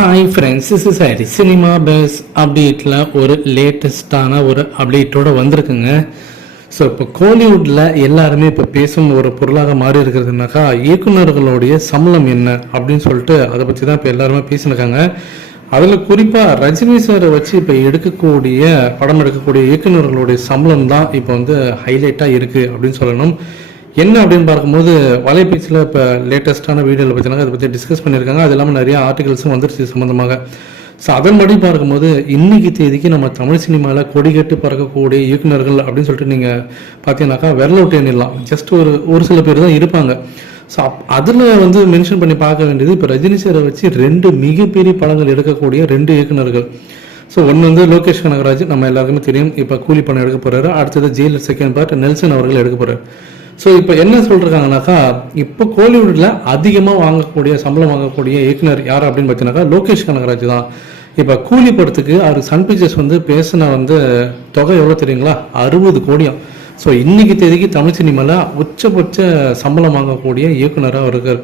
Hi friends is is Hari cinema base அப்டேட்டில் ஒரு லேட்டஸ்டான ஒரு அப்டேட்டோட வந்திருக்குங்க. ஸோ இப்போ கோலிவுட்டில் எல்லாருமே இப்போ பேசும் ஒரு பொருளாக மாறி இருக்கிறதுனாக்கா இயக்குனர்களுடைய சம்பளம் என்ன அப்படின்னு சொல்லிட்டு அதை பற்றி தான் இப்போ எல்லாருமே பேசியிருக்காங்க அதில் குறிப்பாக ரஜினி சாரை வச்சு இப்போ எடுக்கக்கூடிய படம் எடுக்கக்கூடிய இயக்குனர்களுடைய சம்பளம் தான் இப்போ வந்து ஹைலைட்டாக இருக்குது அப்படின்னு சொல்லணும். என்ன அப்படின்னு பார்க்கும்போது வலைபேசியில் இப்போ லேட்டஸ்ட்டான வீடியோவில் பார்த்தீங்கன்னா அதை பற்றி டிஸ்கஸ் பண்ணியிருக்காங்க. அது இல்லாமல் நிறைய ஆர்டிகல்ஸும் வந்துருச்சு சம்மந்தமாக ஸோ அதன்படி பார்க்கும்போது இன்னைக்கு தேதிக்கு நம்ம தமிழ் சினிமாவில் கொடிகட்டு பறக்கக்கூடிய இயக்குநர்கள் அப்படின்னு சொல்லிட்டு நீங்கள் பார்த்தீங்கன்னாக்கா விரல விட்டு எண்ணிடலாம். ஜஸ்ட் ஒரு ஒரு சில பேர் தான் இருப்பாங்க. ஸோ அதில் வந்து மென்ஷன் பண்ணி பார்க்க வேண்டியது இப்போ ரஜினி சாரை வச்சு ரெண்டு மிகப்பெரிய படங்கள் எடுக்கக்கூடிய ரெண்டு இயக்குனர்கள் ஸோ ஒன்று வந்து லோகேஷ் கனகராஜ் நம்ம எல்லாருக்குமே தெரியும். இப்போ கூலி படம் எடுக்க போகிறாரு அடுத்தது ஜெயிலர் செகண்ட் பார்ட் நெல்சன் அவர்கள் எடுக்க போறாரு. ஸோ இப்போ என்ன சொல்றாங்கனாக்கா இப்போ கோலிவுட்டில் அதிகமாக வாங்கக்கூடிய சம்பளம் வாங்கக்கூடிய இயக்குனர் யார் அப்படின்னு பார்த்தீங்கன்னாக்கா லோகேஷ் கனகராஜ் தான். இப்போ கூலி படத்துக்கு அவர் சன் பிக்சர்ஸ் வந்து பேசின வந்து தொகை எவ்வளோ தெரியுங்களா? அறுபது கோடியும். ஸோ இன்னைக்கு தேதிக்கு தமிழ் சினிமாவில் உச்சபட்ச சம்பளம் வாங்கக்கூடிய இயக்குனராக இருக்கார்.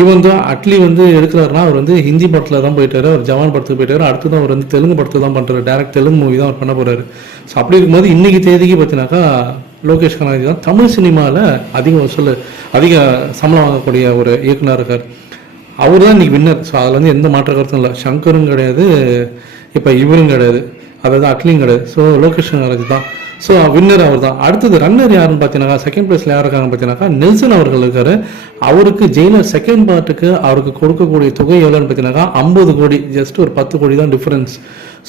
ஈவன் தான் அட்லி வந்து எடுக்கிறாருன்னா அவர் வந்து ஹிந்தி படத்தில் தான் போயிட்டாரு அவர் ஜவான் படத்துக்கு போயிட்டாரு. அடுத்து தான் அவர் வந்து தெலுங்கு படத்துக்கு தான் பண்ணுறாரு டேரக்ட் தெலுங்கு மூவி தான் அவர் பண்ண போகிறாரு ஸோ அப்படி இருக்கும்போது இன்னைக்கு தேதிக்கு பார்த்தீங்கன்னாக்கா லோகேஷ் கனகராஜ் தான். தமிழ் சினிமாவில் அதிக வசூல் அதிக சம்பளம் வாங்கக்கூடிய ஒரு இயக்குனர் இருக்கார். அவர் தான் இன்றைக்கி வின்னர் ஸோ அதில் வந்து எந்த மாற்ற கருத்தும் இல்லை. சங்கரும் கிடையாது இப்போ இவரும் கிடையாது. அதாவது அட்லியும் கிடையாது. ஸோ லோகேஷ் கனகராஜ் தான். ஸோ வின்னர் அவர் தான் அடுத்தது ரன்னர் யாருன்னு பார்த்தீங்கன்னா செகண்ட் பிளேஸில் யார் இருக்காங்க பார்த்தீங்கன்னாக்கா நெல்சன் அவர்கள் இருக்காரு. அவருக்கு ஜெயிலர் செகண்ட் பார்ட்டுக்கு அவருக்கு கொடுக்கக்கூடிய தொகை எவ்வளோன்னு பார்த்தீங்கன்னாக்கா ஐம்பது கோடி. ஜஸ்ட் ஒரு பத்து கோடி தான் டிஃப்ரென்ஸ்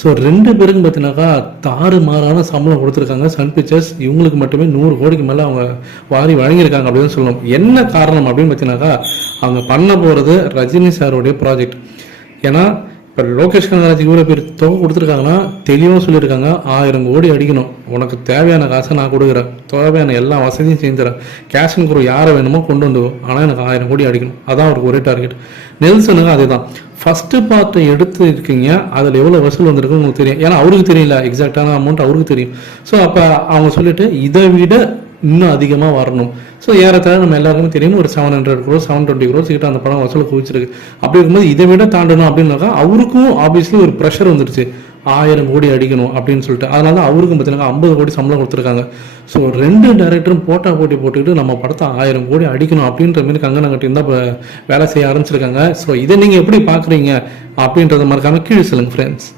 ஸோ ரெண்டு பேருக்கும் பார்த்தீங்கன்னாக்கா தாறு மாறான சம்பளம் கொடுத்துருக்காங்க. சன் பிக்சர்ஸ் இவங்களுக்கு மட்டுமே நூறு கோடிக்கு மேலே அவங்க வாரி வழங்கியிருக்காங்க அப்படின்னு சொல்லணும். என்ன காரணம் அப்படின்னு பார்த்தீங்கன்னாக்கா அவங்க பண்ண போகிறது ரஜினி சாருடைய ப்ராஜெக்ட் ஏன்னா இப்போ லோகேஷ் கனகராஜ் இவ்வளோ பேர் தொகை கொடுத்துருக்காங்கன்னா தெளிவாக சொல்லியிருக்காங்க. ஆயிரம் கோடி அடிக்கணும். உனக்கு தேவையான காசை நான் கொடுக்குறேன். தேவையான எல்லா வசதியும் செஞ்சு தரேன். கேஷன் குரு யாரை வேணுமோ கொண்டு வந்து ஆனால் எனக்கு ஆயிரம் கோடி அடிக்கணும். அதான் அவருக்கு ஒரே டார்கெட் நெல்சனுக்கு அதுதான். ஃபஸ்ட்டு பார்ட்டை எடுத்து இருக்கீங்க அதில் எவ்வளோ வசூல் வந்திருக்கு உங்களுக்கு தெரியும். ஏன்னா அவருக்கு தெரியல. எக்ஸாக்டான அமௌண்ட் அவருக்கு தெரியும். ஸோ அப்போ அவங்க சொல்லிட்டு இதை விட இன்னும் அதிகமாக வரணும். ஸோ ஏறத்தாழ நம்ம எல்லாருக்குமே தெரியும் ஒரு seven hundred crores seven twenty crores கிட்ட அந்த படம் வசூல் குவிச்சிருக்கு. அப்படி இருக்கும்போது இதை விட தாண்டணும் அப்படின்னாக்கா அவருக்கும் ஆப்வியஸ்லி ஒரு ப்ரெஷர் வந்துருச்சு. ஆயிரம் கோடி அடிக்கணும் அப்படின்னு சொல்லிட்டு. அதனால தான் அவருக்கும் பார்த்தீங்கன்னா ஐம்பது கோடி சம்பளம் கொடுத்துருக்காங்க. ஸோ ரெண்டு டேரக்டரும் போட்டா போட்டி போட்டுக்கிட்டு நம்ம படத்தை ஆயிரம் கோடி அடிக்கணும் அப்படின்ற மாதிரி கங்கனா கட்டி தான் இப்போ வேலை செய்ய ஆரம்பிச்சிருக்காங்க. ஸோ இதை நீங்கள் எப்படி பார்க்குறீங்க அப்படின்றத மறக்காமல் கீழே சொல்லுங்கள் ஃப்ரெண்ட்ஸ்